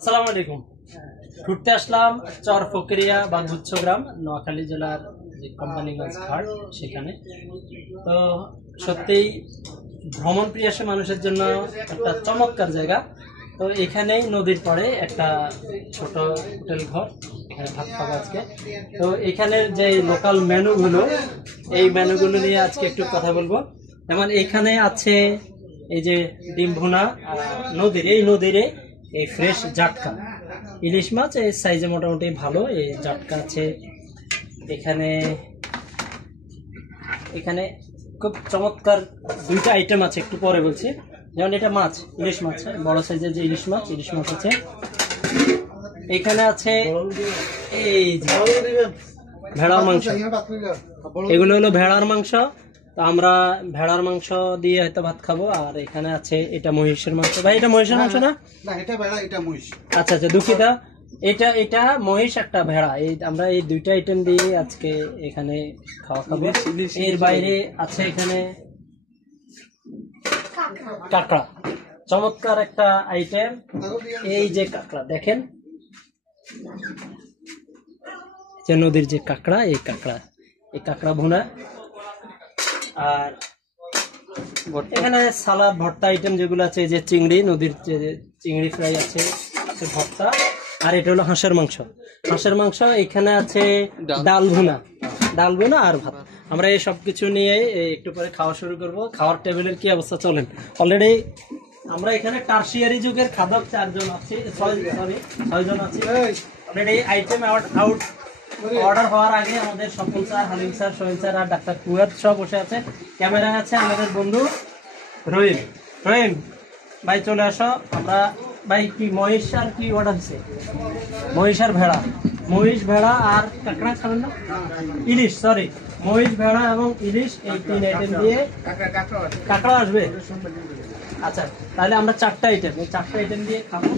আসসালামু আলাইকুম। ঘুরতে আসলাম চর ফকিরিয়া বা গুচ্ছগ্রাম, নোয়াখালী জেলার যে কোম্পানিগঞ্জ ঘাট সেখানে। তো সত্যিই ভ্রমণ প্রিয়াসী মানুষের জন্য একটা চমৎকার জায়গা। তো এখানেই নদীর পাড়ে একটা ছোট হোটেল ঘর, এখানে ভাত খাবো আজকে। তো এখানের যে লোকাল মেনুগুলো, এই মেনুগুলো নিয়ে আজকে একটু কথা বলবো। যেমন এখানে আছে এই যে ডিম ভুনা, নদীর এই ফ্রেশ জাটকা ইলিশ মাছ, এই সাইজে মোটামুটি ভালো এই জাটকা আছে এখানে। এখানে খুব চমৎকার দুইটা আইটেম আছে, একটু পরে বলছি। যেমন এটা মাছ, ইলিশ মাছ, বড় সাইজের যে ইলিশ মাছ আছে এখানে। আছে এই ভেড়ার মাংস, এগুলো হলো ভেড়ার মাংস। তো আমরা ভেড়ার মাংস দিয়ে হয়তো ভাত খাবো। আর এখানে আছে এটা মহিষের মাংস। ভাই এটা মহিষের মাংস না? এটা ভেড়া, এটা মহিষ। আচ্ছা দুঃখিত, এটা মহিষ একটা ভেড়া। এই আমরা এই দুইটা আইটেম দিয়ে আজকে এখানে খাওয়া খাবো। এর বাইরে আছে এখানে কাঁকড়া, চমৎকার একটা আইটেম। এই যে কাঁকড়া দেখেন, যে নদীর যে কাঁকড়া, এই কাঁকড়া ভুনা। আর এখানে সালাদ ভর্তা আইটেম যেগুলো আছে, যে চিংড়ি, নদীর যে চিংড়ি ফ্রাই আছে ভর্তা। আর এটা হলো হাঁসের মাংস। এখানে আছে ডাল ভুনা আর ভাত। আমরা এই সবকিছু নিয়ে একটু পরে খাওয়া শুরু করব। খাওয়ার টেবিলের কি অবস্থা চলেন। অলরেডি আমরা এখানে টারশিয়ারি যুগের খাদক 6 জন আছি। অলরেডি আইটেম আউট অর্ডার হওয়ার আগে আমাদের Swapan sir, Halim sir, Sohel sir আর ডাক্তার কুয়াত সব বসে আছে। ক্যামেরায় আছে আমাদের বন্ধু রহিম ভাই, চলে আসো। আমরা ভাই কি মহিষ আর কি অর্ডার হচ্ছে? মহিষ ভেড়া আর কাঁকড়া খাবেন না? ইলিশ, সরি, মহিষ ভেড়া এবং ইলিশ, এই 3 আইটেম দিয়ে কাঁকড়া আসবে। আচ্ছা তাহলে আমরা 4টা আইটেম দিয়ে খাবো।